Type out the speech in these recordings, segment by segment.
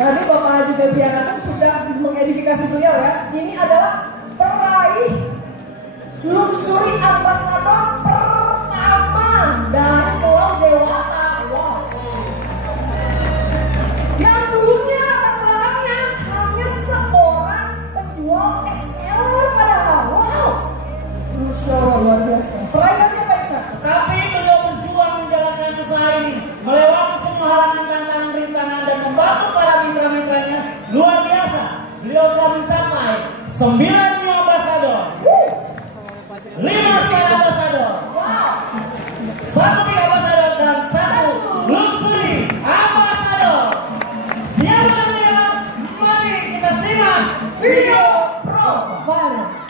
Tadi Bapak Haji Febriana sudah mengedifikasi beliau ya. Ini adalah peraih Luxury Ambassador pertama dari Pulau Dewata. Wow. Yang dulunya latar belakangnya hanya seorang penjual es teler padahal. Wow. Masya Allah, luar biasa. Perayaannya baik sekali. Tapi beliau berjuang menjalankan usaha ini, melewati semua halangan, tantangan, rintangan dan membantu para mitra-mitranya. Luar biasa. Beliau telah mencapai 9 new ambassador, 5 star ambassador, 1 big ambassador dan 1 luxury ambassador. Siapa dia? Mari kita simak video profile.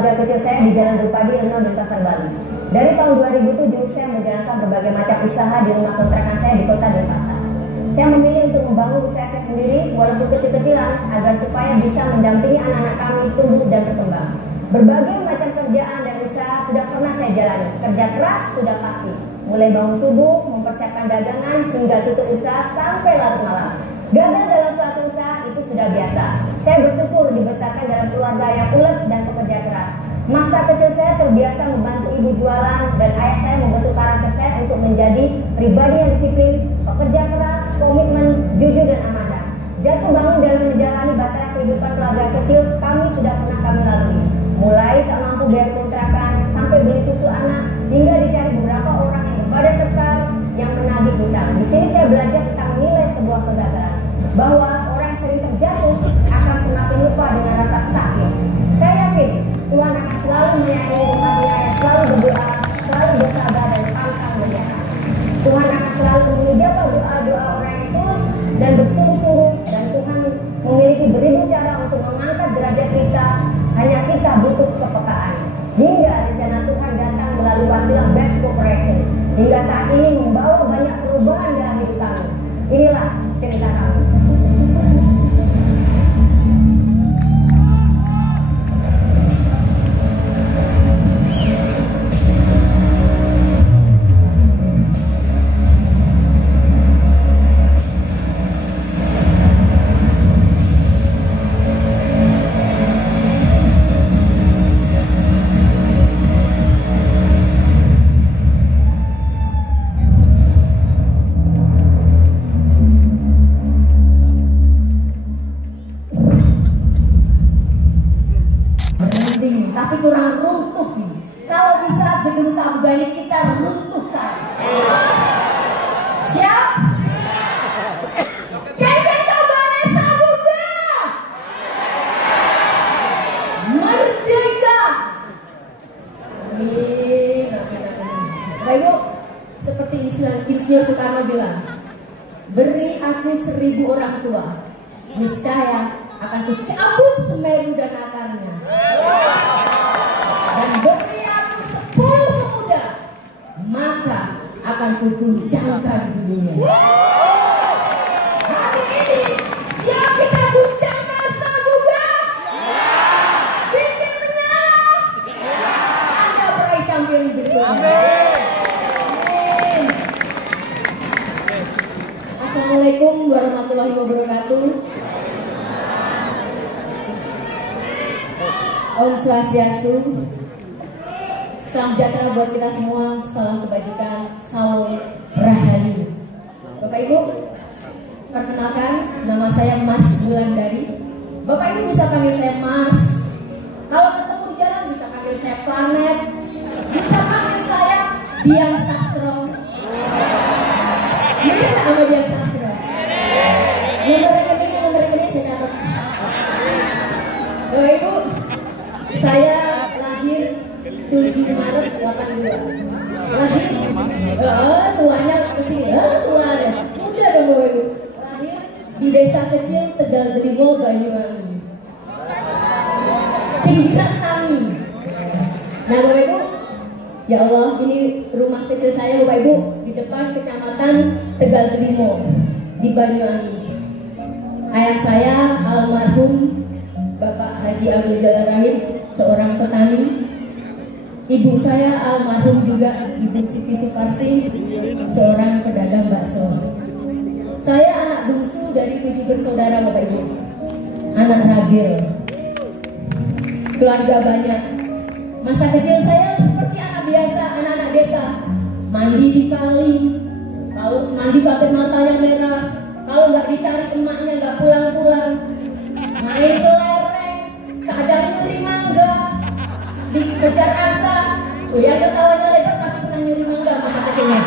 Kecil saya di Jalan Drupadi 6 di Pasar Bali. Dari tahun 2007 saya menjalankan berbagai macam usaha di rumah kontrakan saya di Kota Denpasar. Saya memilih untuk membangun usaha saya sendiri walaupun kecil-kecilan agar supaya bisa mendampingi anak-anak kami tumbuh dan berkembang. Berbagai macam kerjaan dan usaha sudah pernah saya jalani. Kerja keras sudah pasti. Mulai bangun subuh, mempersiapkan dagangan hingga tutup usaha sampai larut malam. Gagal dalam suatu usaha itu sudah biasa. Saya bersyukur dibesarkan dalam keluarga yang ulet dan pekerja keras. Masa kecil saya terbiasa membantu ibu jualan dan ayah saya membentuk karakter saya untuk menjadi pribadi yang disiplin, pekerja keras, komitmen, jujur dan amanah. Jatuh bangun dalam menjalani batara kehidupan keluarga kecil kami sudah pernah kami lalui. Mulai tak mampu bayar kontrakan sampai beli susu anak hingga dicari beberapa orang yang berbadan kekar yang menagih hutang. Di sini saya belajar tentang nilai sebuah kegagalan, bahwa orang yang sering terjatuh akan semakin lupa dengan rasa sakit. Saya yakin Tuhan akan selalu menyayangi umatnya yang selalu berdoa, selalu bersabar dan pantang menyerah. Tuhan akan selalu mengijabah doa-doa orang yang tulus dan bersungguh-sungguh, dan Tuhan memiliki beribu cara untuk mengangkat derajat kita. Hanya kita butuh kepekaan. Hingga rencana Tuhan datang melalui wasilah Best Corporation. Hingga saat ini membawa banyak perubahan dalam hidup kami. Inilah cerita kami. Tapi kurang runtuh ini. Kalau bisa gedung Sabugani kita runtuhkan. Siap? Keket Kabare Sabuga! Merdeka! Amin. Bapak Ibu, seperti Insinyur Soekarno bilang, beri aku 1000 orang tua, niscaya akan kucabut Semeru dan akarnya. Dan beri aku 10 pemuda, maka akan kuguncangkan dunia. Hari ini siap kita guncangkan Sabuga? Bikin menyala. Anda peraih champion berikutnya. Amin. Assalamualaikum warahmatullahi wabarakatuh. Om Swastiastu. Salam sejahtera buat kita semua, salam kebajikan, salam rahayu. Bapak Ibu, perkenalkan, nama saya Mars Wulandari. Bapak Ibu bisa panggil saya Mars. Kalau ketemu di jalan bisa panggil saya Planet, bisa panggil saya Dian Sastro. Mirip tak sama Dian Sastro? Nomor rekeningnya nomor 7 Maret 82. Lahir, tuanya kesini, tuanya muda dong Bapak Ibu. Lahir di desa kecil Tegal Gelimo, Banyuwangi. Cinggirak Tangi. Nah Bapak Ibu, ya Allah, ini rumah kecil saya Bapak Ibu di depan kecamatan Tegal Gelimo di Banyuwangi. Ayah saya almarhum Bapak Haji Abdul Jalal Rahim, seorang petani. Ibu saya almarhum juga Ibu Siti Suparsi, seorang pedagang bakso. Saya anak bungsu dari 7 bersaudara Bapak Ibu. Anak ragil. Keluarga banyak. Masa kecil saya seperti anak biasa, anak-anak desa. Mandi di kali. Kalau mandi sampai matanya merah. Kalau nggak dicari emaknya nggak pulang-pulang. Main kelereng, kadang nyuri mangga, dikejar asa. Yang ketawanya lebar pasti pernah nyuri mangga masa kecilnya.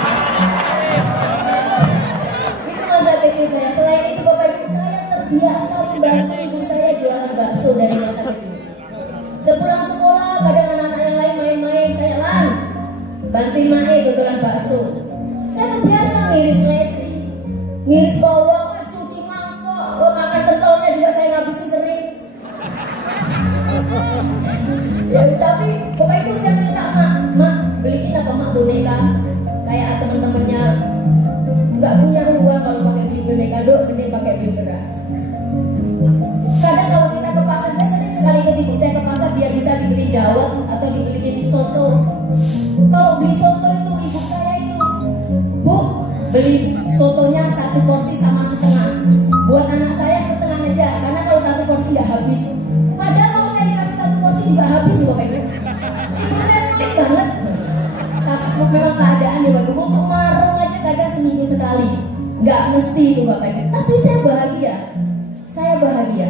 Itu masa kecil saya. Selain itu Bapak Ibu, saya terbiasa membantu ibu saya jualan bakso dari masa kecil. Sepulang sekolah, kadang anak-anak yang lain main-main, saya bantuin mae jualan bakso. Saya terbiasa ngiris ledri, ngiris bawang, cuci mangkok, makan pentolnya juga saya ngabisin sering. Ya tapi Bapak Ibu saya minta mak beliin apa mak boneka kayak teman-temannya nggak punya uang kalau pakai beli boneka dok, mending pakai beli beras. Kadang kalau kita ke pasar, saya sering sekali ikut ibu saya ke pasar biar bisa dibeli dawet atau dibeliin soto. Kalau beli soto itu ibu saya itu, Bu, beli sotonya 1 porsi sama setengah. Buat anak saya setengah aja, karena kalau 1 porsi nggak habis. Padahal kalau saya dikasih 1 porsi juga habis loh Bapak Ibu. Ibu saya pelit banget. Tapi memang keadaan ya Bapak Ibu, untuk marung aja kadang seminggu sekali. Nggak mesti itu Bapak Ibu. Tapi saya bahagia. Saya bahagia.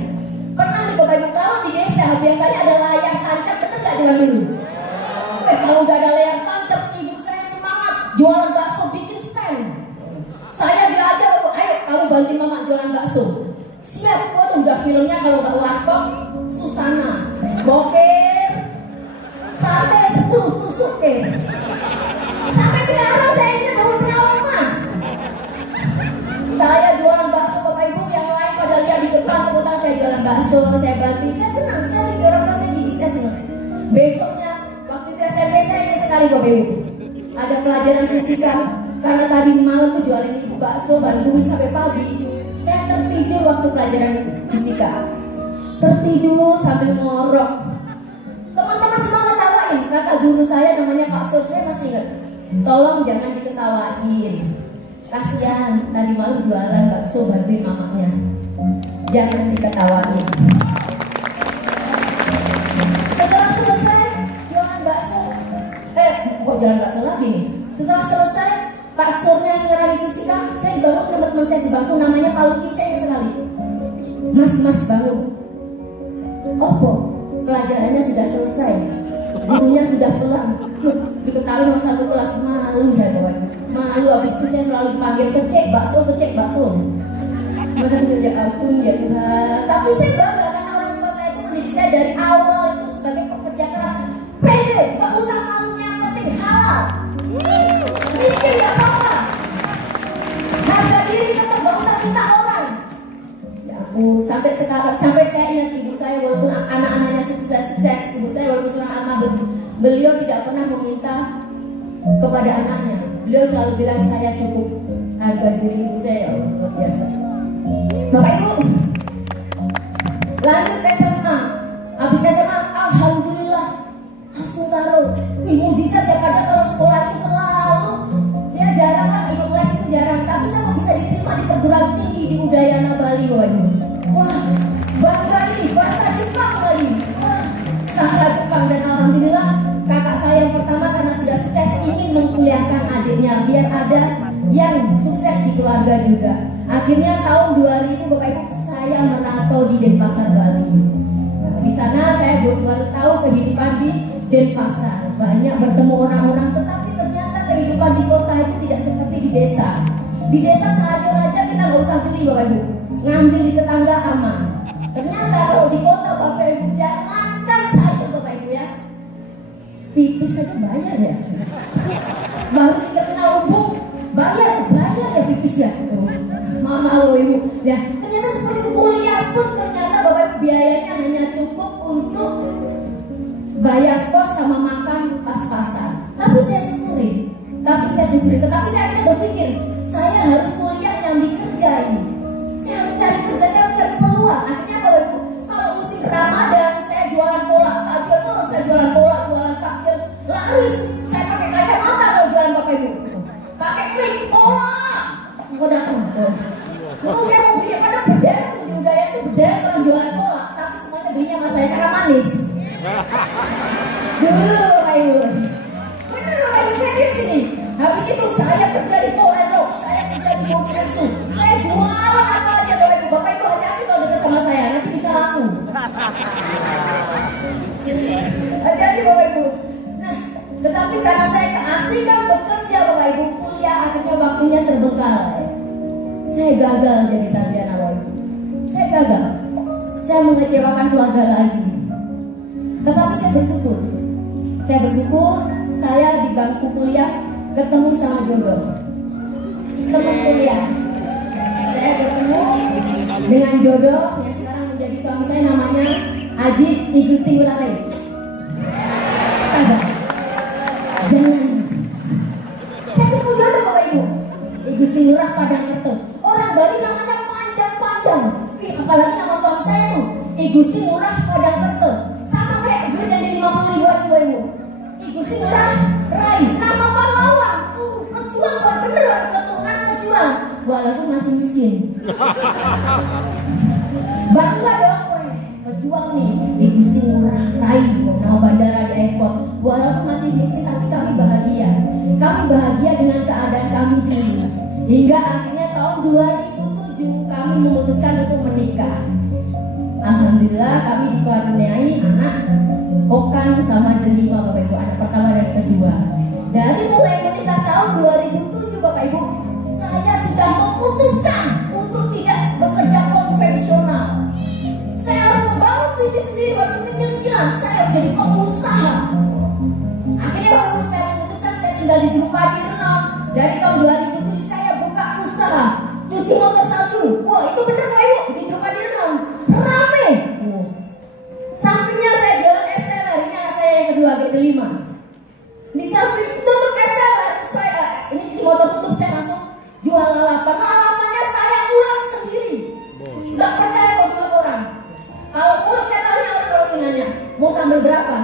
Pernah nih Bapak Ibu, kalau di desa biasanya ada layar tancap, bener nggak zaman dulu? Kalau udah ada layar tancap, ibu saya semangat jualan bakso, bikin stand. Saya diajar, ayo kamu bantuin mama jualan bakso. Siap, waduh udah filmnya kalau nggak warkop, Susana, boker, sate 10 tusuk Sampai sekarang saya ingat baru pengalaman. Saya jualan bakso Bapak Ibu, yang lain pada lihat di depan kemudian saya jualan bakso, saya bantuin, saya senang, saya jadi orang tua saya jadi saya senang. Besoknya waktu itu SMP saya ingat sekali Bapak Ibu, ada pelajaran fisika, karena tadi malam tuh jualin ibu bakso, bantuin sampai pagi. Saya tertidur waktu pelajaran fisika, tertidur sambil ngorok. Teman-teman semua ngetawain, kakak guru saya namanya Pak Sur, saya masih ingat. Tolong jangan diketawain, kasihan tadi malam jualan bakso bantuin mamanya, jangan diketawain. Setelah selesai jualan bakso, kok jualan bakso lagi nih? Setelah selesai Pak Surnya ngerangin fisika, saya bangun teman-teman saya sebangku namanya Pak Luki, saya ingat sekali. Mas bangun. Opo, pelajarannya sudah selesai, gurunya sudah pulang. Loh, diketahui nomor 1 kelas, malu saya pokoknya. Malu, habis itu saya selalu dipanggil kecek bakso. Masa saja ampun ya Tuhan. Tapi saya bangga karena orang tua saya itu mendidik saya dari awal itu sebagai pekerja keras. Pede, gak usah malunya, yang penting halal. Miskin gak apa-apa, harga diri tetap, gak usah minta orang. Ya ampun, sampai sekarang, sampai saya ingat ibu saya walaupun anak-anaknya sukses, ibu saya walaupun seorang almarhum, beliau tidak pernah meminta kepada anaknya. Beliau selalu bilang saya cukup. Harga diri ibu saya ya Allah, luar biasa. Bapak Ibu, lanjut SMA. Habis SMA, alhamdulillah, Asmutaro. Wih, mukjizat ya, padahal kalau sekolah itu selalu ya jarang lah, ikut les itu jarang. Tapi saya bisa diterima di perguruan tinggi di Udayana Bali Bapak Ibu. Wah, bangga ini, bahasa Jepang lagi. Wah, sastra Jepang. Dan alhamdulillah kakak saya yang pertama karena sudah sukses ingin mengkuliahkan adiknya biar ada yang sukses di keluarga juga. Akhirnya tahun 2000 Bapak Ibu saya merantau di Denpasar Bali. Nah, di sana saya baru tahu kehidupan di Denpasar. Banyak bertemu orang-orang, tetapi ternyata kehidupan di kota itu tidak seperti di desa. Di desa sayur aja kita nggak usah beli Bapak Ibu, ngambil di tetangga aman. Ternyata kalau di kota Bapak Ibu jangan makan sayur Bapak Ibu ya. pipis saja bayar ya. Baru kita kenal ubung, bayar ya pipis ya. Mama lo ibu, ya ternyata seperti itu. Kuliah pun ternyata bapak ibu biayanya hanya cukup untuk bayar kos sama makan pas-pasan. Tapi saya syukuri. Tetapi saya akhirnya berpikir, saya harus kuliah nyambi kerja ini. Saya harus cari kerja, saya harus cari peluang. Akhirnya bapak ibu, kalau musim Ramadan saya jualan kolak takjil, saya jualan kolak, jualan takjil, laris. Saya pakai kacamata kalau jualan bapak ibu, pakai krim kolak, semua datang. Lalu saya mau beli pada berderet di Udaya itu berderet kalau jualan kolak, tapi semuanya belinya sama saya karena manis. Dulu bapak ibu, bener bapak ibu, serius ini. Habis itu saya kerja di Power Rock, saya kerja di Body Action, saya jualan apa aja bapak ibu. Bapak ibu hati-hati kalau dekat sama saya, nanti bisa laku. Hati-hati bapak ibu. Nah, tetapi karena saya keasikan bekerja bapak ibu, kuliah akhirnya waktunya terbengkalai. Saya gagal jadi sarjana bapak ibu. Saya gagal. Saya mengecewakan keluarga lagi. Tetapi saya bersyukur. Saya di bangku kuliah ketemu sama jodoh. Teman kuliah. Saya bertemu dengan jodoh yang sekarang menjadi suami saya, namanya Ajit Igusti Ngurah Rai. Sabar. Jangan. Saya ketemu jodoh bapak ibu. Igusti Ngurah Padangkerto. Orang Bali namanya panjang-panjang. Apalagi nama suami saya tuh Igusti Ngurah Padangkerto. Sama kayak duit yang di 50 ribuan bapak ibu. Igusti Ngurah Rai. Nama pahlawan. Pejuang bener, keturunan pejuang. Walaupun masih miskin. Bangga dong, pejuang nih. Igusti Ngurah Rai, nama bandara di airport. Walaupun masih miskin, tapi kami bahagia. Kami bahagia dengan keadaan kami dulu. Hingga akhirnya tahun 2007 kami memutuskan untuk menikah. Alhamdulillah kami dikaruniai anak Okan sama Delima bapak ibu, anak pertama dan kedua. Dari mulai menikah tahun 2007 bapak ibu, saya sudah memutuskan untuk tidak bekerja konvensional. Saya harus membangun bisnis sendiri waktu kecil-kecilan. Saya harus jadi pengusaha. Akhirnya waktu saya memutuskan saya tinggal di Drupadi Renom. Dari tahun 2007 saya buka usaha cuci motor salju. Wah itu bener bapak ibu, di Drupadi Renom rame. Sampingnya saya jualan es teler. Ini anak saya yang kedua, G5. Di samping tutup es teler, saya ini cuci motor tutup, saya langsung jual lalapan. Lalapannya saya ulang sendiri. Nggak percaya kalau jual orang. Kalau ulang saya tanya orang kalau nanya, mau sambal berapa?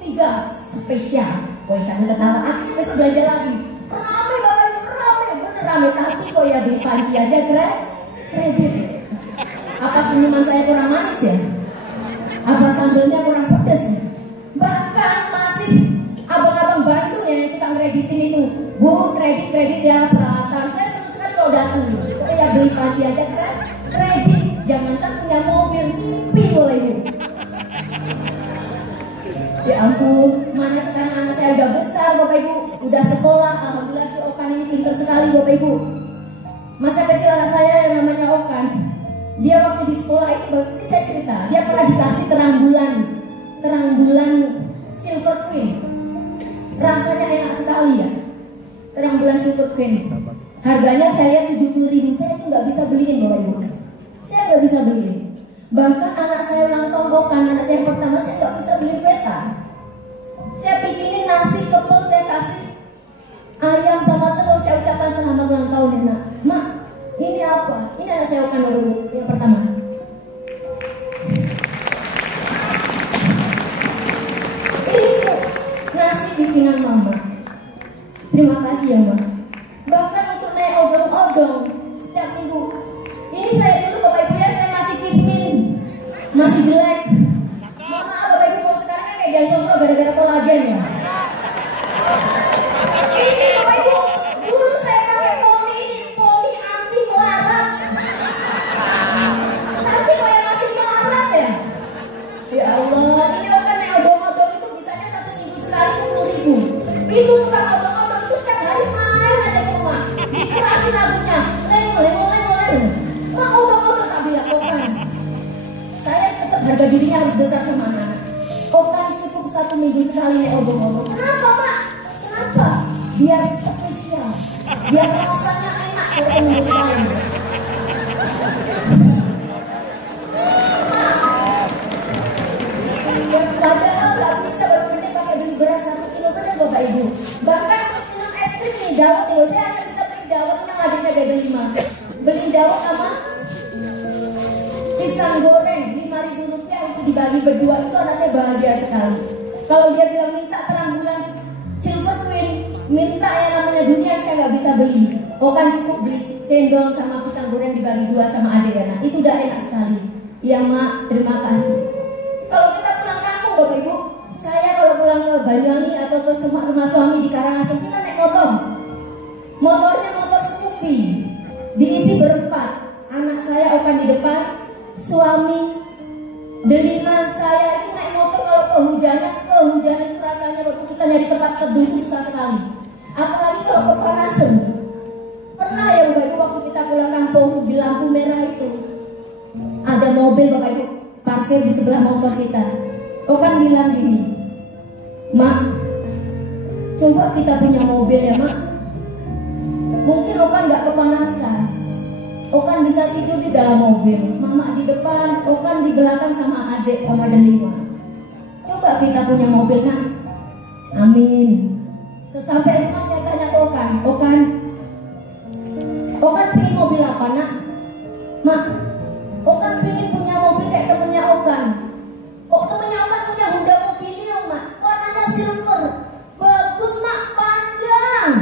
3 spesial. Woi sambil ketawa. Akhirnya besok belanja lagi. Rame bapak ibu, rame, bener rame. Tapi kok ya beli panci aja kredit. Apa senyuman saya kurang manis ya? Apa sambelnya kurang pedas ya? Bahkan masih abang-abang Bandung yang suka kreditin itu, bu kredit ya peralatan. Saya senang sekali kalau datang gitu. Oh ya beli panci aja kredit. Jangankan punya mobil, mimpi boleh ibu. Ya ampun, mana sekarang anak saya udah besar bapak ibu, udah sekolah. Alhamdulillah si Okan ini pintar sekali bapak ibu. Masa kecil anak saya yang namanya Okan, dia waktu di sekolah ini saya cerita, dia pernah dikasih terang bulan Silver Queen. Rasanya enak sekali ya, terang bulan Silver Queen. Harganya saya lihat 70.000. Saya itu nggak bisa beliin bapak ibu. Saya nggak bisa beliin. Bahkan anak saya ulang tahun Okan, anak saya yang pertama, saya nggak bisa beli peta. Saya bikinin nasi kepel, saya kasih ayam sama telur, saya ucapkan selamat ulang tahun ya nak. Mak, ini apa? Ini anak saya Okan dulu yang pertama. Ini tuh nasi bikinan mama. Terima kasih ya mak. Bahkan untuk naik odong-odong setiap minggu. Ini saya dulu bapak ibu ya, saya masih kismin, masih jelek. Mohon maaf bapak ibu, kalau sekarang kan kayak jalan sosro gara-gara kolagen ya. Ini bapak ibu, dulu saya pakai poni ini, poni anti melarat. Tapi kok yang masih melarat ya? Ya Allah, ini Okan naik odong-odong itu bisanya 1 minggu sekali 10.000. Itu tukang odong-odong itu setiap hari main aja ke rumah, dikerasin lagunya, leng. Mak odong-odong tak bilang Okan. Saya tetap harga dirinya harus besar sama anak. Okan cukup 1 minggu sekali nih obong-obong. Kenapa mak? Kenapa? Biar spesial, biar rasanya enak 1 minggu sekali. Padahal nggak bisa baru kita pakai beli beras 1 kilo, benar Bapak Ibu. Bahkan minum es krim ini dawet ini, saya hanya bisa beli dawet ini yang adiknya gede 5. Beli dawet sama pisang goreng 5.000 rupiah untuk dibagi berdua, itu anak saya bahagia sekali. Kalau dia bilang minta terang bulan Silver Queen, minta yang namanya dunia, saya nggak bisa beli. Oh kan cukup beli cendol sama pisang goreng dibagi 2 sama adik anak, itu udah enak sekali. Iya mak, terima kasih. Kalau kita pulang kampung Bapak Ibu, saya kalau pulang ke Banyuwangi atau ke rumah suami di Karangasem, kita naik motor. Motornya motor Scoopy, diisi berempat. Anak saya Okan di depan, suami delima saya itu naik motor. Kalau kehujanan itu rasanya waktu kita nyari tempat teduh itu susah sekali. Apalagi kalau kepanasan. Pernah ya Bapak Ibu waktu kita pulang kampung di lampu merah itu, ada mobil Bapak Ibu parkir di sebelah motor kita. Okan bilang gini, mak, coba kita punya mobil ya mak. Mungkin Okan gak kepanasan, Okan bisa tidur di dalam mobil, mama di depan, Okan di belakang sama adik sama delima. Coba kita punya mobil nak. Amin. Sesampai rumah saya tanya ke Okan pengen mobil apa nak? Mak, Okan pengen punya mobil kayak temennya Okan. Oh temennya Okan punya Honda Mobilio mak, warnanya silver, bagus mak, panjang.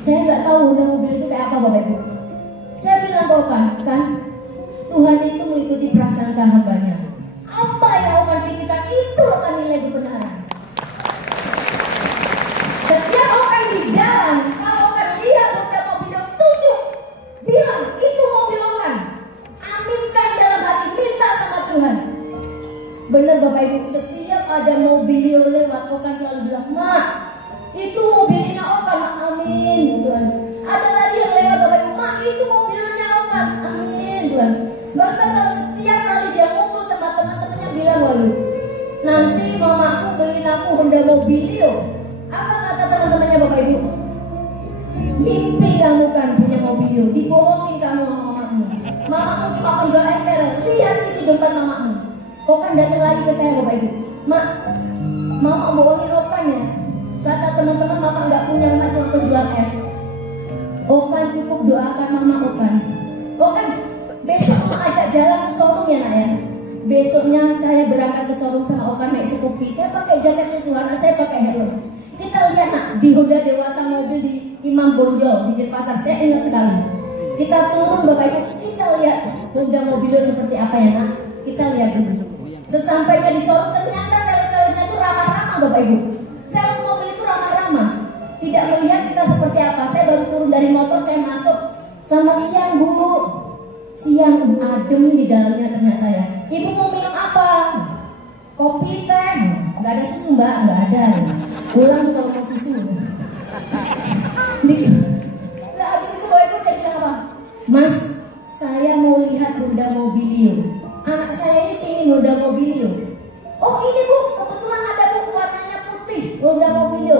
Saya nggak tahu Honda Mobilio itu kayak apa Bapak Ibu. Saya bilang ke Okan, kan Tuhan itu mengikuti prasangka hambanya. Apa yang Okan pikirkan itu akan nilai kebenaran. Setiap Okan di jalan, kalau Okan lihat Honda Mobilio tunjuk, bilang itu mobil Okan. Aminkan dalam hati, minta sama Tuhan. Benar Bapak Ibu, setiap ada mobilio lewat, Okan selalu bilang, mak, itu mobilnya Okan, mak, amin Tuhan. Ada lagi yang lewat Bapak Ibu, mak, itu mobilnya Okan, amin Tuhan. Bahkan kalau setiap kali dia ngumpul sama teman-temannya bilang, waduh, nanti mamaku beliin aku Honda Mobilio. Apa kata teman-temannya Bapak Ibu? Mimpi kamu kan punya mobilio, dibohongin kamu sama mamamu. Mamamu cuma penjual es teh, lihat isi dompet mamamu. Okan datang lagi ke saya Bapak Ibu, mak, mama bohongin Okan ya. Kata teman-teman mama nggak punya, mama cuma penjual es. Okan cukup doakan mama Okan. Okan, besok mama ajak jalan ke showroom ya nak ya. Besoknya saya berangkat ke showroom sama Okan naik Scoopy. Saya pakai jaket Nusuhana, saya pakai helm. Kita lihat nak di Honda Dewata mobil di Imam Bonjol di Denpasar, saya ingat sekali. Kita turun Bapak Ibu, kita lihat Honda Mobilio seperti apa ya nak. Kita lihat dulu. Sesampainya di showroom ternyata sales-salesnya itu ramah-ramah Bapak Ibu. Sales mobil itu ramah-ramah, tidak melihat kita seperti apa. Saya baru turun dari motor, saya masuk. Selamat siang Bu. Siang, adem di dalamnya ternyata ya. Ibu mau minum apa? Kopi, teh? Nggak ada susu mbak? Nggak ada. Pulang tuh kalau mau susu. Nah, habis itu Bapak Ibu saya bilang apa? Mas, saya mau lihat Honda Mobilio. Anak saya ini pengen Honda Mobilio. Oh ini Bu, kebetulan ada Bu, warnanya putih, Honda Mobilio.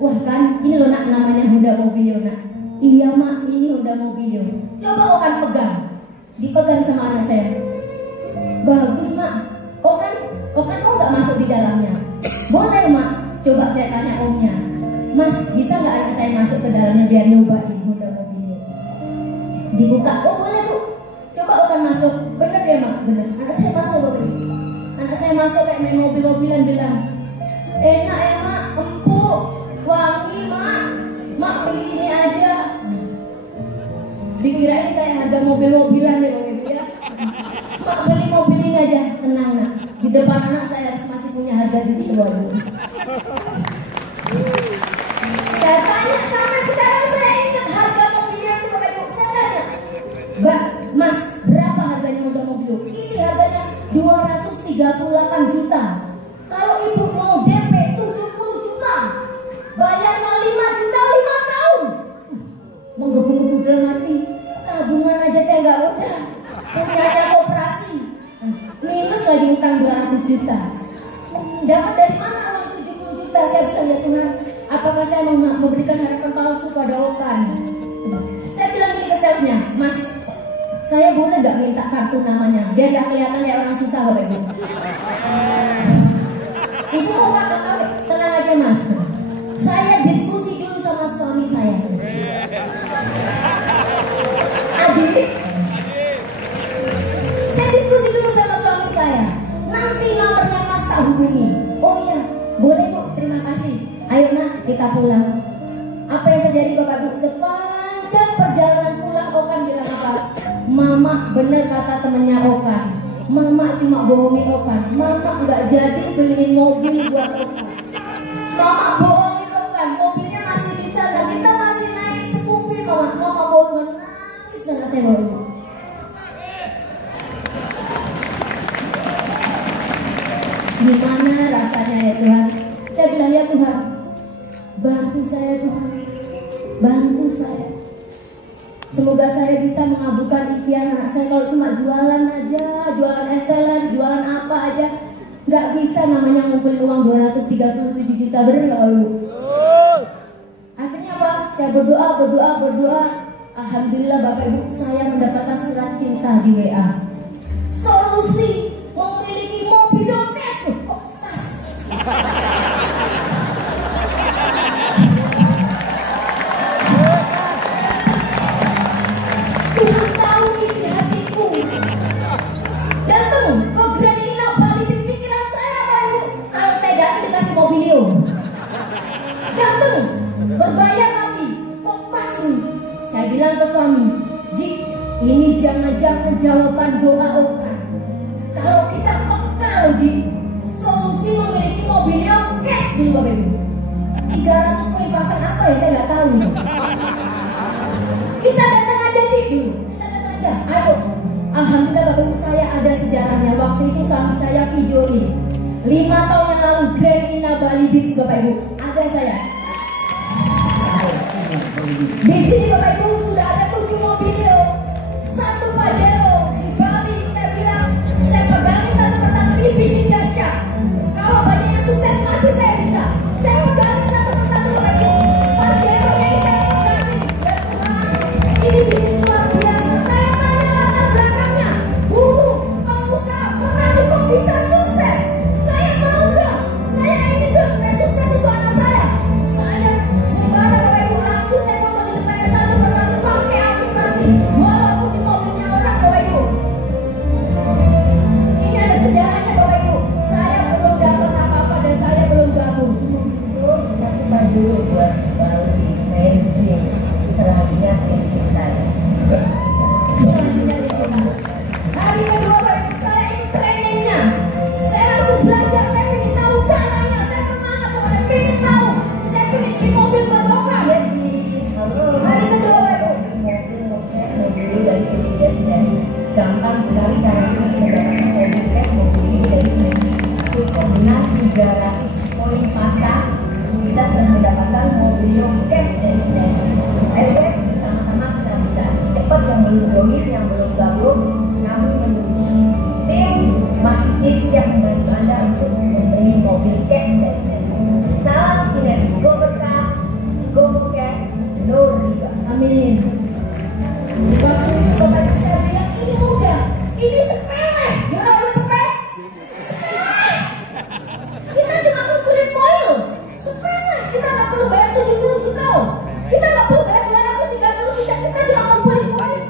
Wah kan, ini loh nak, namanya Honda Mobilio nak. Iya mak, ini Honda Mobilio. Coba Okan pegang, dipegang sama anak saya. Bagus mak. Okan mau nggak masuk di dalamnya? Boleh mak. Coba saya tanya omnya, Mas bisa nggak anak saya masuk ke dalamnya biar nyobain Honda Mobilio? Dibuka, oh boleh Bu. Coba Okan masuk, bener ya mak, bener. Anak saya masuk Bapak Ibu. Anak saya masuk kayak main mobil-mobilan, bilang, enak ya mak, empuk, wangi mak. Mak beli ini aja. Dikirain kayak harga mobil-mobilan ya Bapak Ibu ya. Mak beli mobil ini aja, tenang nak. Di depan anak saya masih punya harga diri Bapak. Saya tanya sampai sekarang saya ingat harga mobilnya itu Bapak Ibu. Saya tanya, Mbak, Mas, berapa harganya Honda Mobilio? Ini harganya 238 juta. Kalau ibu mau DP 70 juta, bayarnya 5 juta 5 tahun. Menggebu-gebu dalam hati, tabungan aja saya nggak udah. Punyanya koperasi, minus lagi utang 200 juta. apakah saya memberikan harapan palsu pada Okan? Saya bilang gini ke salesnya, Mas, saya boleh gak minta kartu namanya biar gak kelihatan kayak orang susah Bapak Ibu. Ibu mau makan apa? Tenang aja Mas, saya diskusi dulu sama suami saya. Aji, saya diskusi dulu sama suami saya. Nanti nomornya Mas tak hubungi. Oh iya, boleh Bu, terima kasih. Ayo nak, kita pulang. Apa yang terjadi Bapak Ibu? Sepanjang perjalanan pulang, Okan bilang apa? Mama, bener kata temennya Okan, Mama cuma bohongin Okan. Mama nggak jadi beliin mobil buat Okan. Mama bohongin Okan, mobilnya masih bisa dan kita masih naik sekupin. Mama bohongin, nangis sama saya Bapak Ibu. Gimana rasanya ya Tuhan? Saya bilang ya Tuhan, bantu saya Tuhan, bantu saya. Semoga saya bisa mengabulkan impian anak saya. Kalau cuma jualan aja, jualan esteller, jualan apa aja, nggak bisa namanya ngumpulin uang 237 juta, bener nggak Ibu? Akhirnya apa? Saya berdoa. Alhamdulillah Bapak Ibu, saya mendapatkan surat cinta di WA. Solusi memiliki mobil cash kok pas. Tuhan tahu isi hatiku. Datang ke Grand Ina Bali, pikiran saya Pak Ibu, kalau saya datang dikasih mobilio. Datang berbayar tapi kok pas nih. Saya bilang ke suami, Ji, ini jangan-jangan jawaban doa Okan. Kalau kita peka loh Ji, solusi memiliki mobilio cash dulu Bapak Ibu. 300 koin pasang apa ya, saya nggak tahu ini. Kita datang aja Ji dulu, kita datang aja, ayo. Alhamdulillah Bapak Ibu, saya ada sejarahnya. Waktu itu suami saya videoin 5 tahun yang lalu Grand Ina Bali Beach Bapak Ibu, ada saya. Di sini Bapak Ibu sudah ada 7 mobilio, 1 Pajero di Bali. Saya bilang, saya pegangin satu persatu, ini bisnis dahsyat. Kalau banyak yang sukses pasti saya bisa. Saya pegangin satu persatu Bapak Ibu. Pajero ini saya pegangin. Ya Tuhan, ini bisnis luar biasa. Saya tanya latar belakangnya, guru, pengusaha, petani kok bisa sukses? Saya mau dong, saya ingin dong supaya sukses untuk anak saya. Saya membara Bapak Ibu, langsung saya foto di depannya satu persatu pakai aplikasi. Walaupun di mobilnya orang Bapak Ibu. Ini ada sejarahnya Bapak Ibu. Saya belum dapat apa-apa dan saya belum gabung. Tapi baju buat Bali, Magic, selanjutnya kita. Selanjutnya kita. Hari kedua Bapak Ibu, saya ikut trainingnya. Saya langsung belajar, saya ingin tahu caranya. Saya semangat pokoknya, ingin tahu. Saya ingin beli mobil buat Okan. Hari kedua Bapak Ibu. Mobil dari ketiga dan gampang sekali caranya mendapatkan mobil cash, mobil ini dari sini. Cukup benar 300 poin pasang, kita sudah mendapatkan mobil cash dari sini. Ayo guys, bersama-sama kita bisa cepat. Yang belum join, yang belum gabung, kami mendukung tim masih siap membantu Anda untuk membeli mobil cash dari sini. Salam sinergi, go berkah, go cash, no riba. Amin. Waktu itu Bapak Ibu saya bilang ini mudah, ini sepele. Gimana Bapak Ibu, sepele? Sepele. Kita cuma ngumpulin poin, sepele. Kita nggak perlu bayar 70 juta loh. Kita nggak perlu bayar 230 juta. Kita cuma ngumpulin poin.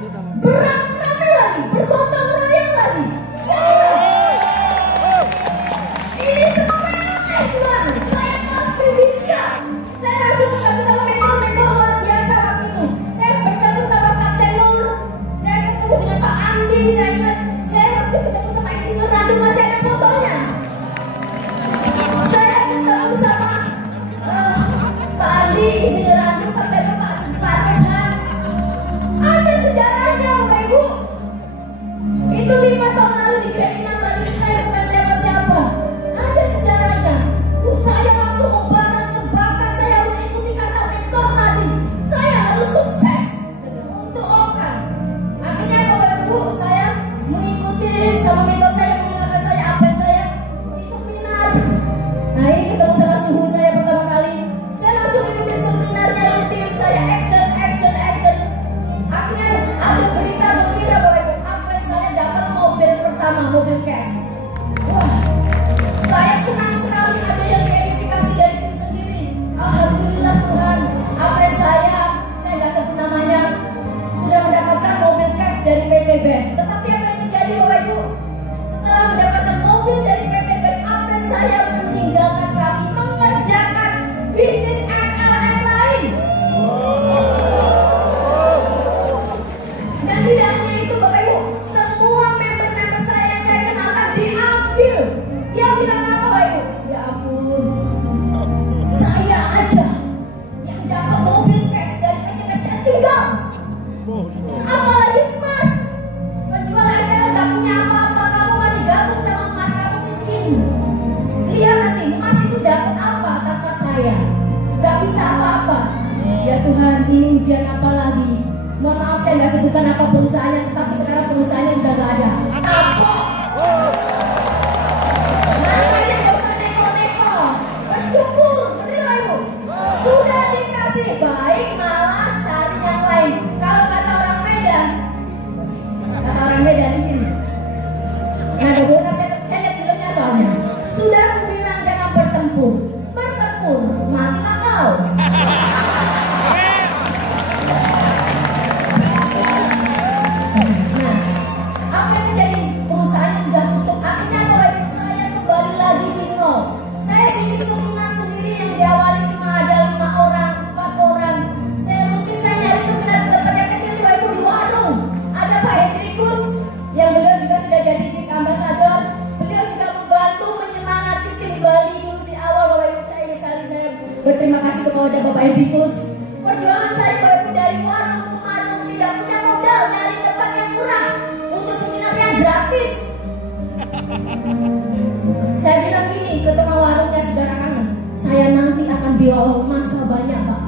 Beramai lagi, bergotong royong lagi. Saya bilang, pertama mobil cash. Wah, saya senang sekali ada yang diedifikasi dari tim sendiri. Alhamdulillah Tuhan, atlet saya nggak sebut namanya, sudah mendapatkan mobil cash dari PT BES. Tetapi apa yang terjadi Bapak Ibu? Setelah mendapatkan mobil dari PT BES, atlet saya meninggalkan kami, mengerjakan bisnis MLM lain. Dan tidak hanya itu Bapak Ibu, semua member-member saya yang saya kenalkan diambil. Dia bilang apa Bapak Ibu? Ya ampun, saya aja yang dapat mobil cash dari PT BES saya tinggal. Apalagi Mas, penjual STL gak punya apa-apa, kamu masih gabung sama Mas, kamu miskin. Lihat nanti Mas itu dapat apa tanpa saya? Gak bisa apa-apa. Ya Tuhan, ini ujian apa lagi? Mohon maaf saya gak sebutkan apa perusahaannya, tetapi sekarang perusahaannya sudah gak ada. Kapok. Makanya gak usah neko-neko, bersyukur, bener Ibu. Sudah dikasih baik, malah cari yang lain. Kalau kata orang Medan ini. Nah, kebetulan saya lihat filmnya soalnya. Sudah aku bilang jangan bertempur, matilah kau. Nah, apa yang terjadi? Perusahaannya sudah tutup. Akhirnya Bapak Ibu saya kembali lagi di nol. Saya bikin seminar sendiri yang diawali cuma ada 5 orang, 4 orang. Saya rutin nyari seminar di tempat yang kecil Bapak Ibu, di warung. Ada Pak Hendrikus yang beliau juga sudah jadi big ambassador. Beliau juga membantu menyemangati tim Bali dulu di awal Bapak Ibu. Saya ingin sekali saya berterima kasih kepada Bapak Hendrikus. Perjuangan saya Bapak Ibu dari warung ke warung, tidak punya modal, nyari tempat yang murah untuk seminar yang gratis. Saya bilang gini ke tukang warungnya, saudara kangen, saya nanti akan bawa masa banyak Pak.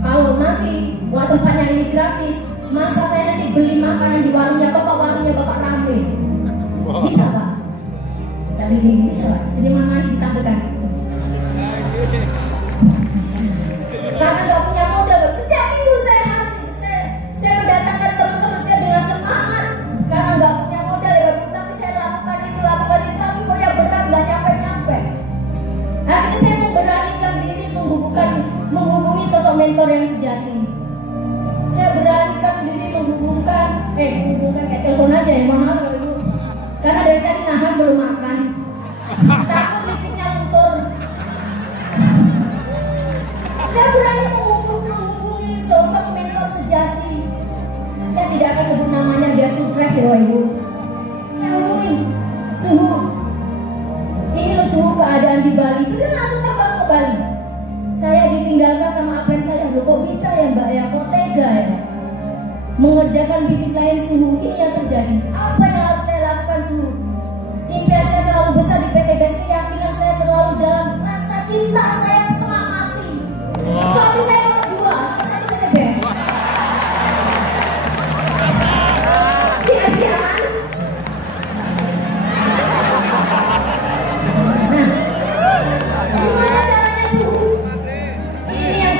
Kalau nanti tempatnya ini gratis, masa saya nanti beli makanan di warungnya Bapak rame. Bisa Pak? Tapi gini bisa Pak, seniman manis ditampilkan. Bisa. Karena gak punya modal, setiap minggu saya mendatangkan teman-teman saya dengan semangat. Karena gak punya modal ya Bapak, tapi saya lakukan itu, tapi kok ya berat, gak nyampe-nyampe. Akhirnya saya memberanikan diri menghubungi sosok mentor yang sejati. Saya beranikan diri menghubungkan kayak telepon aja ya, mohon maaf Ibu. Karena dari tadi nahan belum makan, takut listriknya luntur. Saya berani menghubungi sosok mentor sejati. Saya tidak akan sebut namanya, biar surprise ya Ibu. Saya hubungin suhu. Ini loh suhu keadaan di Bali. Beliau langsung terbang ke Bali. Saya ditinggalkan sama apa saya. Loh kok bisa ya Mbak ya, kok tega ya mengerjakan bisnis lain suhu. Ini yang terjadi. Apa yang harus saya lakukan suhu? Impian saya terlalu besar di PT BES, keyakinan saya terlalu dalam, rasa cinta saya setengah mati. Suami saya nomor 2, saya di PT BES. Sia-sia kan? Nah, gimana caranya suhu? Ini yang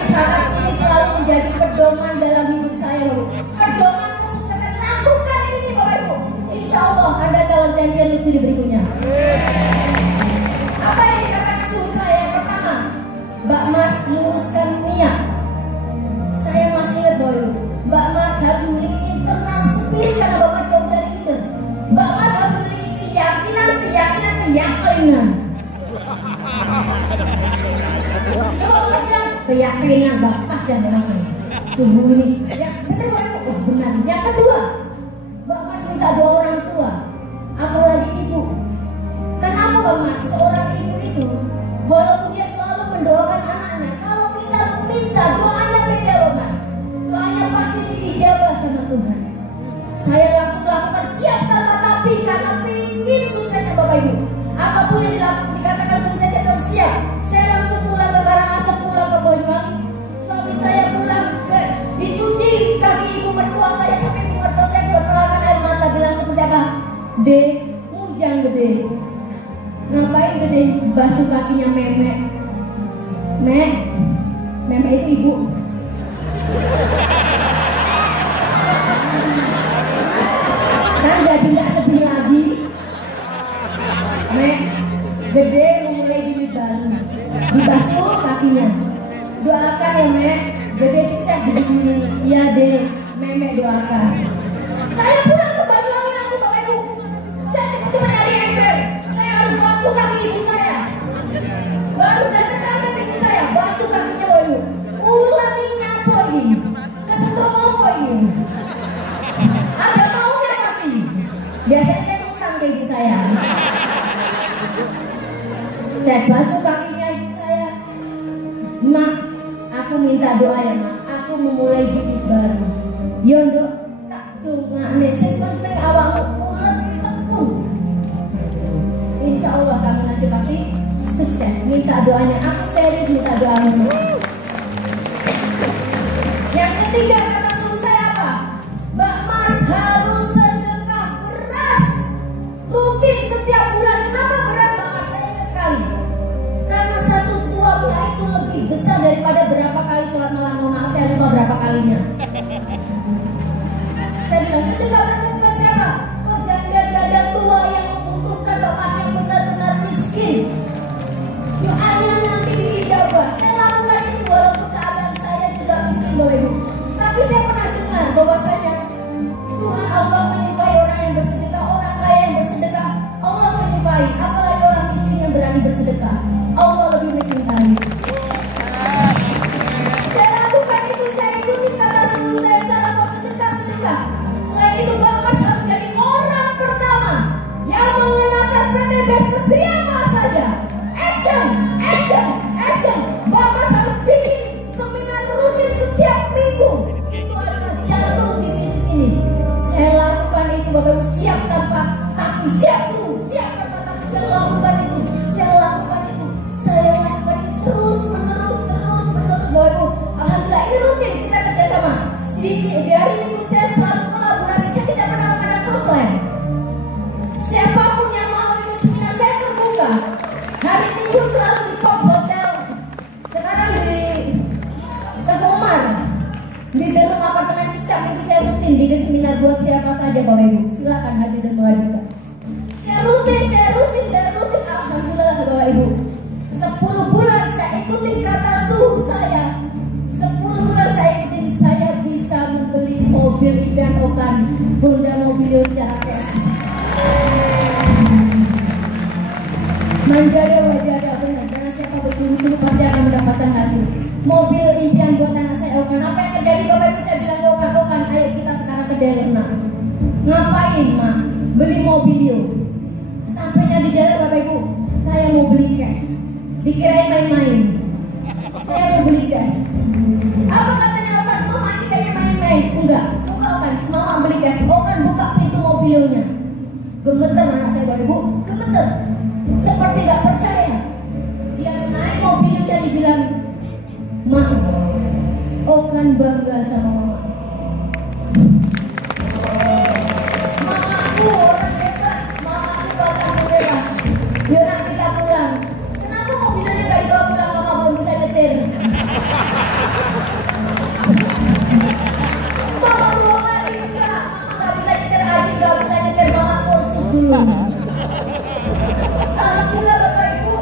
selalu menjadi pedoman dalam hidup saya Bapak. Pedoman kesuksesan, lakukan ini Bapak Ibu. Insya Allah Anda calon champion Luxury berikutnya. Apa yang dikatakan suhu saya? Yang pertama, Mbak Mas luruskan niat. Saya masih ingat Bapak Ibu, Mbak Mas harus memiliki internal spirit karena Mbak Mas jauh dari leader. Mbak Mas harus memiliki keyakinan. Coba Mbak Mas bilang keyakinan Mbak Mas dan Mbak Mas subuh ini. Ya benar Bapak Ibu, oh benar. Yang kedua, Mbak Mas minta doa orang tua, apalagi ibu. Kenapa Mbak Mas? Seorang ibu itu walaupun dia selalu mendoakan anaknya, kalau kita minta doanya beda Mbak Mas. Doanya pasti diijabah sama Tuhan. Saya langsung lakukan siap tanpa tapi karena ingin suksesnya Bapak Ibu. Apapun yang dikatakan sukses saya terus siap. Saya langsung pulang ke Karangasem, pulang ke Banyuwangi. Suami saya pulang dicuci kaki ibu mertua saya sampai ibu mertua saya berpelakan air mata, bilang seperti apa? De, hujan gede. Ngapain gede? Basuh kakinya Memek. Memek itu ibu. Kan jadi nggak sedih lagi. mengecewakan. Saya pulang ke Banyuwangi langsung Bapak Ibu. Saya coba nyari ember. Saya harus basuh kaki ibu saya. Baru datang ibu saya, basuh kakinya Bapak Ibu. Ulang ini nyapo ini, kesetrum apa ini? Ada maunya pasti. Biasanya saya ngutang ke ibu saya. Saya basuh kakinya ibu saya. Mak, aku minta doa ya Mak. Aku memulai bisnis baru. Yondo, tak tungane. Sing penting awakmu ulet tekun. Insya Allah kamu nanti pasti sukses. Minta doanya. Aku serius minta doamu. Yang ketiga kata suhu saya apa? Mbak Mas harus sedekah beras rutin setiap bulan. Kenapa beras Mbak Mas? Saya ingat sekali. Karena satu suapnya itu lebih besar daripada berapa kali sholat malam. Maaf saya lupa berapa kalinya. Saya bilang sedekah beras ke siapa? Kok janda-janda tua yang membutuhkan Mbak Mas yang benar-benar miskin. Doanya nanti dijawab. Saya lakukan itu walaupun keadaan saya juga miskin Bapak Ibu. Tapi saya pernah dengar bahwasanya Tuhan Allah menyukai orang yang bersedekah, orang kaya yang bersedekah. Allah menyukai, apalagi orang miskin yang berani bersedekah. Allah lebih mencintai. Saya lakukan itu, saya ikuti kata suhu saya salah bersedekah. Selain itu Bapak harus jadi orang pertama yang mengenakan PTBS ke siapa saja. Action, action, action. Bapak harus bikin seminar rutin setiap minggu. Itu adalah jantung di bisnis ini. Saya lakukan itu Bapak Ibu, siap tanpa tapi siap suhu, siap tanpa tapi saya lakukan itu. Saya lakukan itu. Saya lakukan itu terus menerus Bapak Ibu. Alhamdulillah ini rutin kita kerjasama. Di hari Minggu saya selalu kolaborasi. Saya tidak pernah memandang kosong. Siapapun yang mau ikut seminar saya terbuka. Hari Minggu selalu di Pop Hotel. Sekarang di Teguh Umar. Di dalam apartemen setiap minggu saya rutin bikin seminar buat siapa saja Bapak Ibu. Silakan hadir dan mengajukan. Saya rutin dan rutin. Alhamdulillah Bapak Ibu. 10 bulan saya ikutin kata suhu saya. 10 bulan saya ikutin, saya bisa membeli mobil impian Okan Honda Mobilio secara cash. Manjada wajada benar, karena siapa bersungguh-sungguh pasti akan mendapatkan hasil. Mobil impian buat anak saya Okan. Apa yang terjadi Bapak Ibu? Saya bilang Okan, ayo kita sekarang ke Delena. Ngapain Ma? Beli mobilio. Sampainya di jalan Bapak Ibu, saya mau beli cash. Dikirain main-main. Saya mau beli cash. Apa katanya Okan? Mama ini kayaknya main-main. Enggak, coba Okan, Mama beli cash. Okan buka pintu mobilnya. Gemeter anak saya Bapak Ibu, gemeter. Seperti gak percaya. Dia naik mobilnya dibilang, Ma, Okan bangga sama Mama. Mamaku orang hebat, Mamaku batang merah. Yuk nak kita pulang. Kenapa mobilnya gak dibawa pulang? Mama belum bisa nyetir. Mama bohong lagi, enggak. Mama gak bisa nyetir, Aji gak bisa nyetir. Mama kursus dulu. Alhamdulillah Bapak Ibu.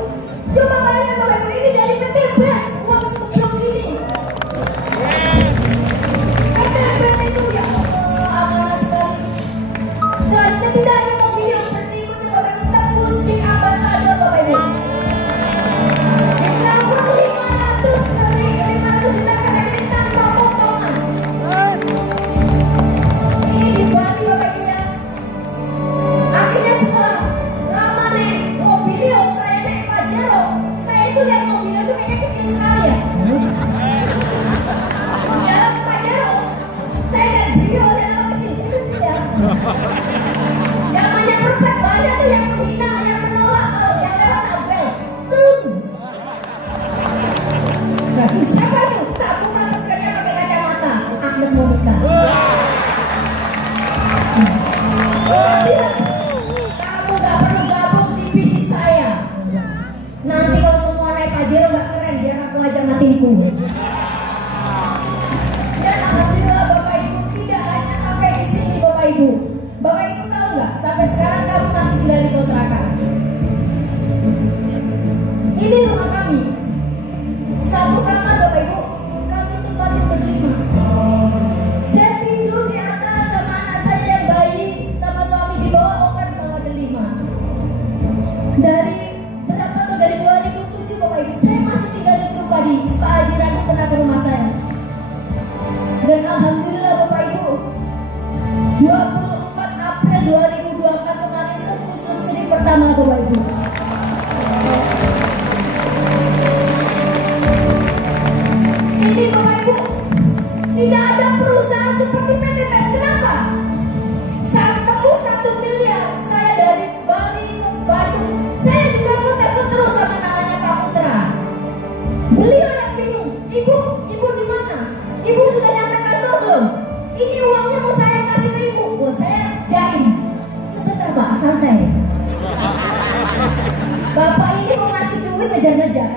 Coba bayangkan Bapak Ibu, ini dari PT BES. Uang sekeblok ini. PT BES itu ya Allah, amanah sekali. Selanjutnya tidak hanya mobil yang berikutnya Bapak Ibu, tembus big ambassador Bapak Ibu. Ditransfer 500 dari 500 juta ke rekening tanpa potongan. Ini di Bali Bapak Ibu ya. Akhirnya setelah lama nih mobilio, saya naik Pajero. Saya itu lihat mobilio itu kayaknya kecil sekali ya. Dalam Pajero, saya lihat Brio dan apa kecil ya. Namanya prospek banyak tuh yang menghina, yang menolak, kalau yang lewat tabel. Siapa itu? Tak buka speknya pakai kacamata. Agnes Monica. Saya bilang, kamu gak perlu gabung di bisnis saya. Nanti kalau semua naik Pajero gak keren, biar aku aja matingku. Dan alhamdulillah Bapak Ibu, tidak hanya sampai di sini Bapak Ibu. Bapak Ibu tahu nggak? Sampai sekarang kami masih tinggal di kontrakan. Ini rumah kami. Satu kamar Bapak Ibu, kami tempatin berlima. Saya tidur di atas santai. Bapak ini mau ngasih duit ngejar-ngejar.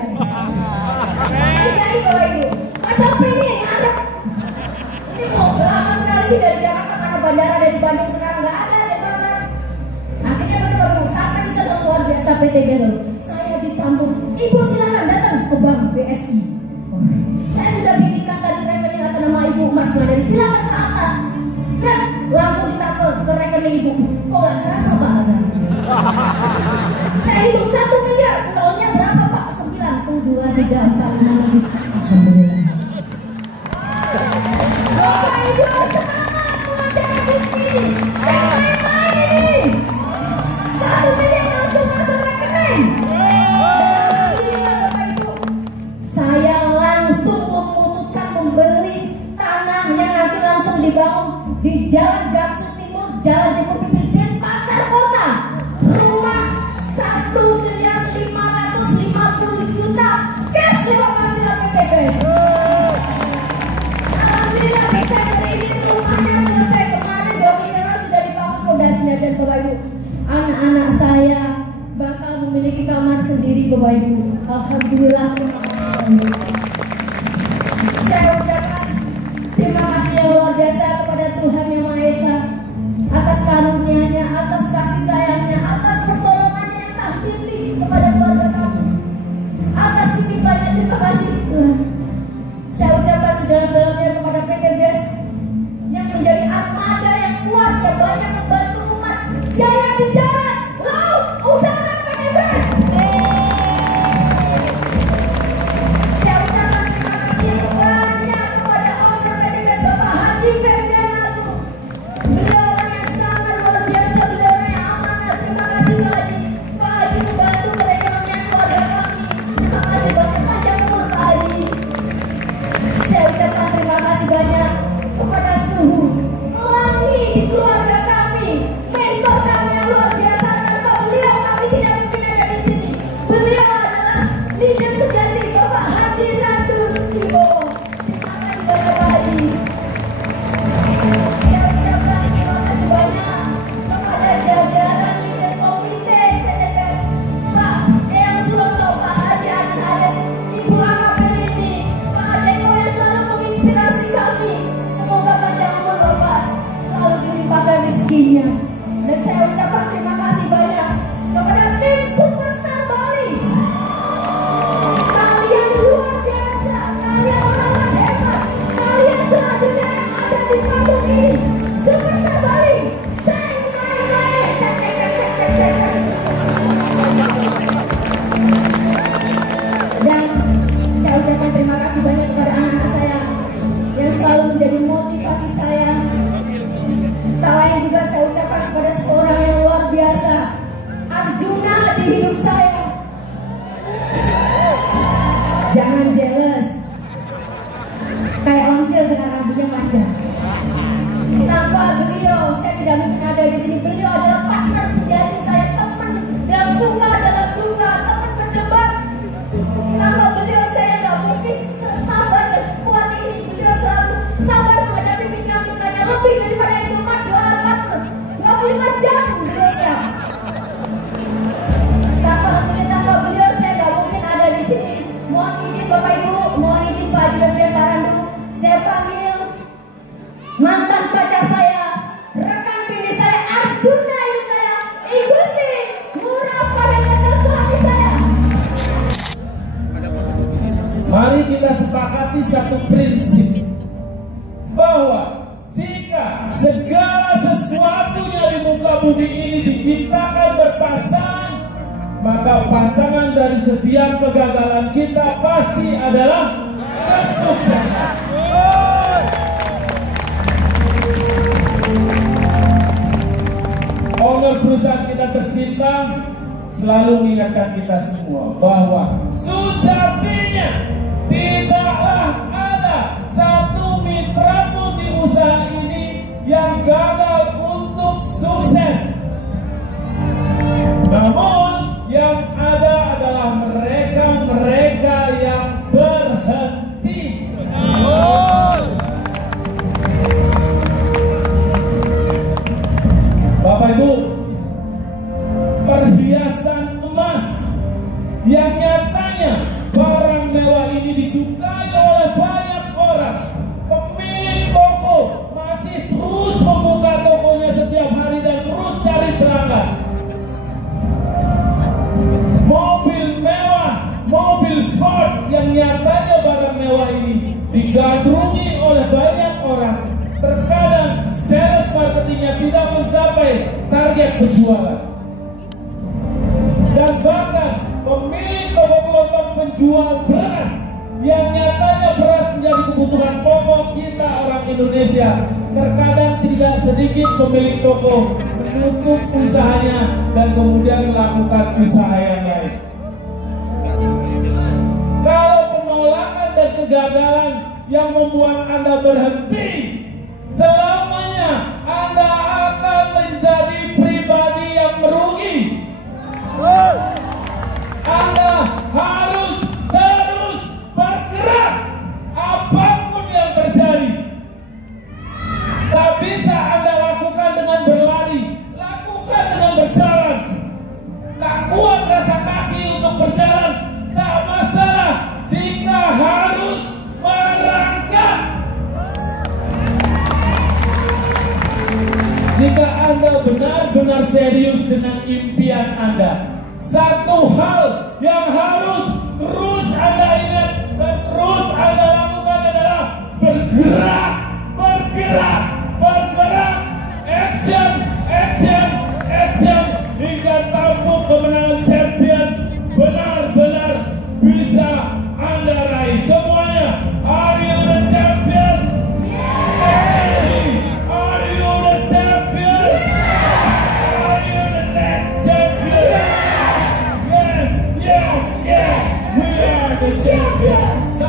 Saya cari Bapak Ibu. Ada apa ini? Ada. Ini kok lama sekali sih dari Jakarta karena bandara dari Bandung sekarang nggak ada di pasar. Akhirnya Bapak Ibu sampai di sana luar biasa PTB loh. Saya disambut. Ibu silakan datang ke Bank BSI. Saya sudah bikinkan tadi rekening atas nama Ibu Mas dari silakan ke atas. Seret, langsung ditafel ke rekening Ibu. Kok nggak kerasa Pak? Saya hitung 1 miliar, nolnya berapa Pak? 9, 2, 3, 4, 5, 6. Alhamdulillah. Bapak Ibu semangat keluarga di sini. Saya main ini. 1 miliar langsung masuk rekening. Alhamdulillah Bapak Ibu. Saya langsung memutuskan membeli tanah yang nanti langsung dibangun di Jalan Gamsu Timur, Jalan Jepun Pipil, Denpasar Kota. Rumah 1.550.000.000 cash. Terima kasih PT guys. Alhamdulillah Desember ini rumahnya selesai. Kemarin 2 miliar sudah dibangun fondasinya. Dan Bapak Ibu, anak-anak saya bakal memiliki kamar sendiri Bapak Ibu. Alhamdulillah. Saya ucapkan terima kasih yang luar biasa kepada Tuhan Yang Maha Esa atas karunia-Nya, atas kasih sayangnya, atas pertolongannya yang tak henti kepada keluarga kami, atas titipannya. Terima kasih Tuhan. Saya ucapkan sedalam-dalamnya kepada PT BES yang menjadi armada yang kuat, yang banyak membantu umat jaya di darat, laut, udara. PT BES. Saya ucapkan terima kasih yang banyak kepada owner PT BES Bapak Haji Ferdianato. Beliau orang yang sangat luar biasa, beliau orang yang amanah. Terima kasih Pak Haji. Pak Haji membantu perekonomian keluarga kami. Terima kasih banyak, panjang umur Pak Haji. Saya ucapkan terima kasih banyak kepada Suhu, pelangi di keluarga kami, mentor kami yang luar biasa. Tanpa beliau kami tidak mungkin ada di sini. Beliau adalah leader sejati Bapak Haji Randus Ibowo. Terima kasih banyak Pak Haji. Saya ucapkan terima kasih banyak kepada jajaran leader komite PT BES, Pak Eyang Suroto, Pak Haji Adin Ades, Ibu Akaperini, Pak Adeko yang selalu menginspirasi kami. Semoga panjang umur Bapak, selalu dilimpahkan rezekinya. Dan saya ucapkan terima kasih banyak kepada tim Superstar Bali. Kalian luar biasa, kalian orang-orang hebat. Kalian selanjutnya yang ada di panggung ini, Superstar Bali. Seng main. Cek. Dan saya ucapkan terima kasih banyak kepada anak-anak saya yang selalu menjadi motivasi saya. Tak lain juga saya ucapkan kepada seorang yang luar biasa, Arjuna di hidup saya. Jangan jealous. Kayak Once sekarang rambutnya panjang. Tanpa beliau saya tidak mungkin ada di sini. Beliau adalah partner sejati saya, teman dalam suka, dalam duka, teman berdebat. Tanpa beliau saya nggak mungkin sabar dan sekuat ini. Beliau selalu sabar menghadapi mitra-mitranya. Lebih daripada itu 24 jam beliau siap. Tanpa beliau saya nggak mungkin ada di sini. Mohon izin Bapak Ibu, mohon izin Pak Haji dan Pak Randu. Saya panggil mantan pacar saya, rekan bini saya, Arjuna hidup saya, Igusti Ngurah pada kata suami saya. Mari kita sepakati satu prinsip, bahwa jika segala sesuatunya di muka bumi ini diciptakan berpasangan, maka pasangan dari setiap kegagalan kita pasti adalah kesuksesan. Owner perusahaan kita tercinta selalu mengingatkan kita semua bahwa sejatinya tidaklah ada satu mitra pun di usaha ini yang gagal untuk sukses. Namun yang ada adalah mereka-mereka yang berhenti. Bapak Ibu, sepertinya tidak mencapai target penjualan. Dan bahkan pemilik toko kelontong penjual beras yang nyatanya beras menjadi kebutuhan pokok kita orang Indonesia, terkadang tidak sedikit pemilik toko menutup usahanya dan kemudian melakukan usaha yang lain. Kalau penolakan dan kegagalan yang membuat Anda berhenti, selamanya Anda akan menjadi pribadi yang merugi. Anda harus terus bergerak apapun yang terjadi. Tak bisa Anda lakukan dengan berlari, lakukan dengan berjalan. Tak kuat rasa kaki untuk berjalan, tak masalah jika harus merangkak. Jika Anda benar-benar serius dengan impian Anda, satu hal yang harus terus Anda ingat dan terus Anda lakukan adalah bergerak, bergerak, bergerak, action, action, action, hingga tampuk kemenangan champion benar-benar bisa Anda raih. Semuanya, are you the champion? Hey, are you the champion? Are you the next champion? Yes, yes, yes, we are the champion.